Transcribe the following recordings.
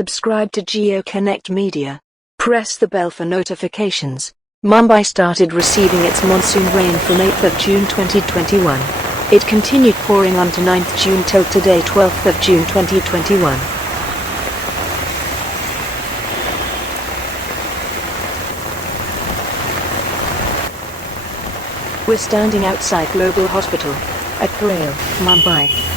Subscribe to GeoConnect Media. Press the bell for notifications. Mumbai started receiving its monsoon rain from 8th of June 2021. It continued pouring on to 9th June till today 12th of June 2021. We're standing outside Global Hospital at Parel, Mumbai.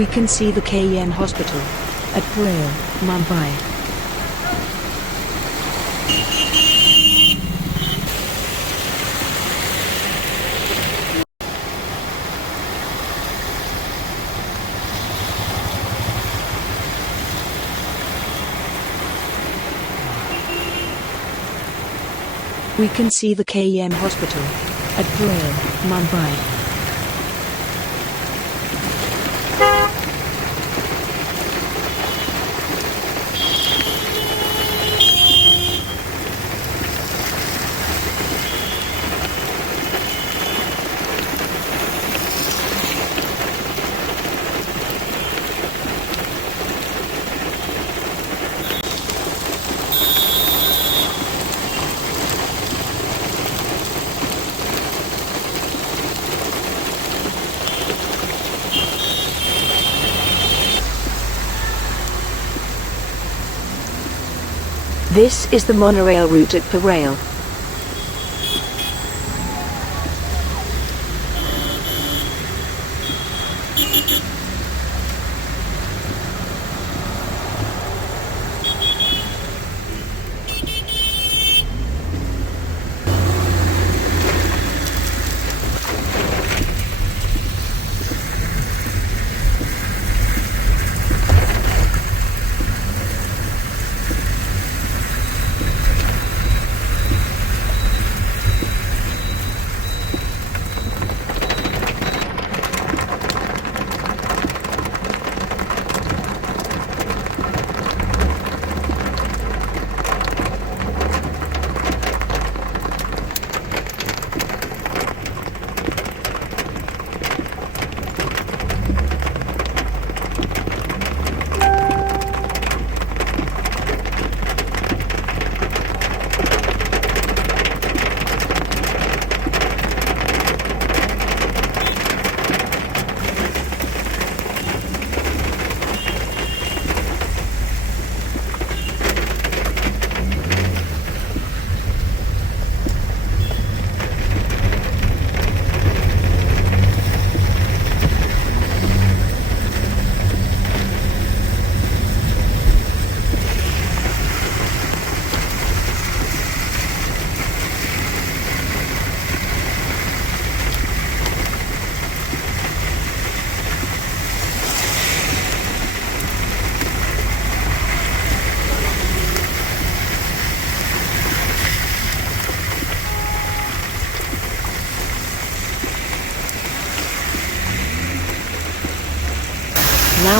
We can see the KEM hospital at Parel, Mumbai. We can see the KEM hospital at Parel, Mumbai. This is the monorail route at Parel.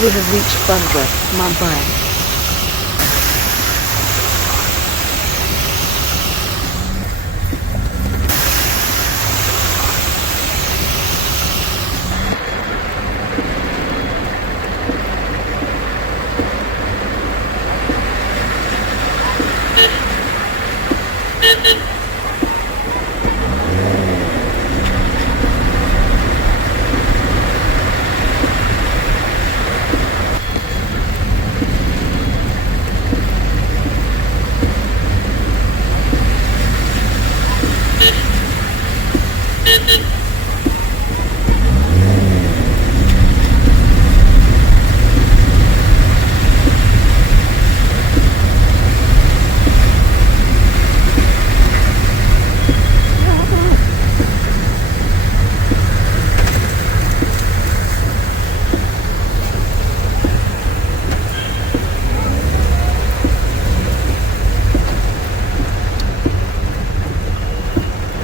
Now we have reached Bandra, Mumbai.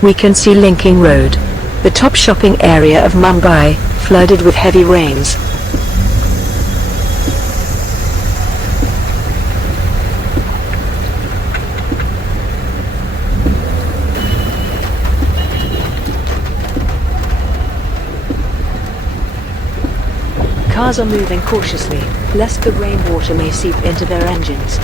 We can see Linking Road, the top shopping area of Mumbai, flooded with heavy rains. Cars are moving cautiously, lest the rainwater may seep into their engines.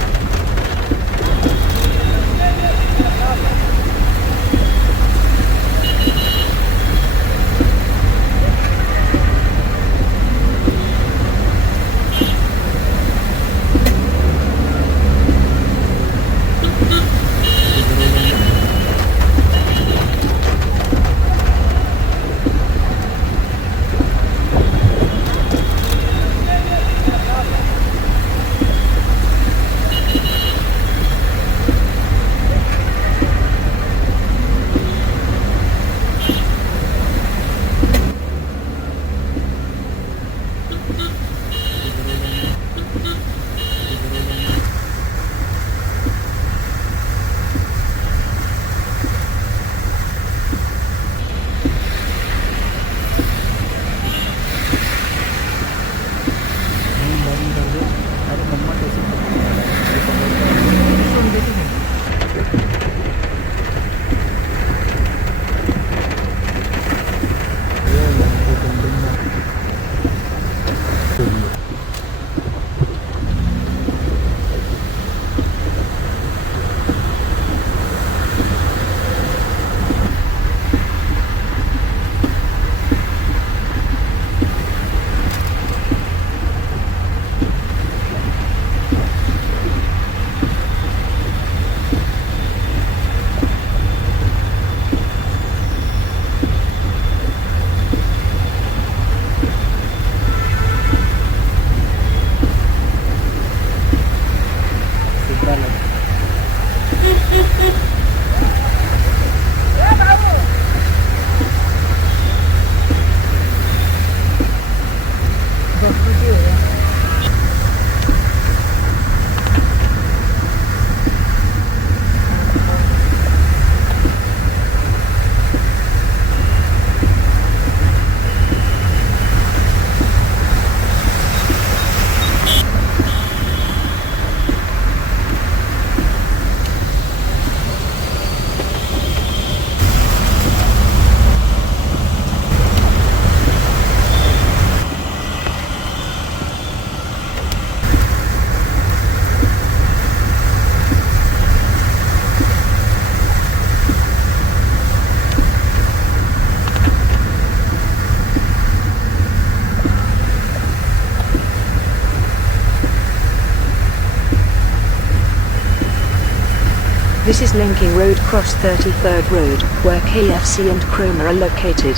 This is Linking Road cross 33rd Road, where KFC and Croma are located.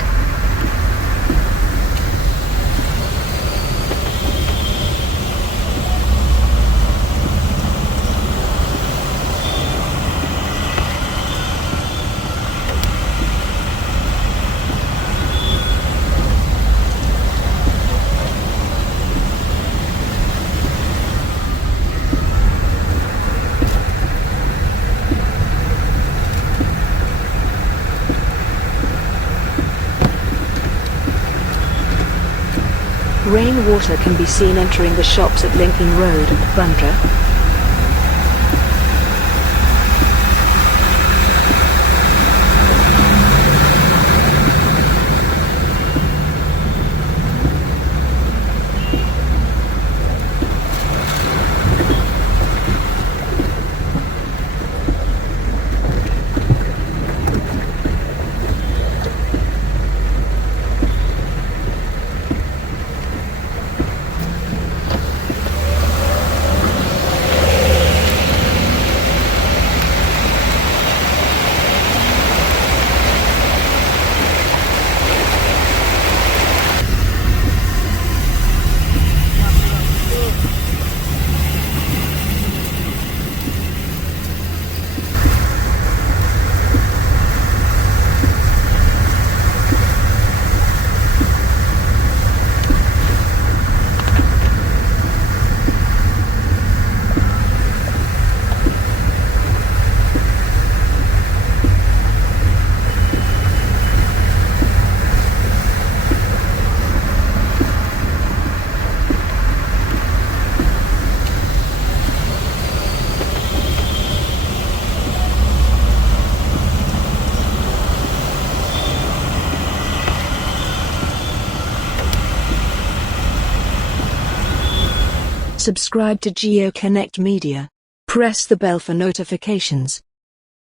Rainwater can be seen entering the shops at Linking Road, Buntra. Subscribe to GeoConnect Media. Press the bell for notifications.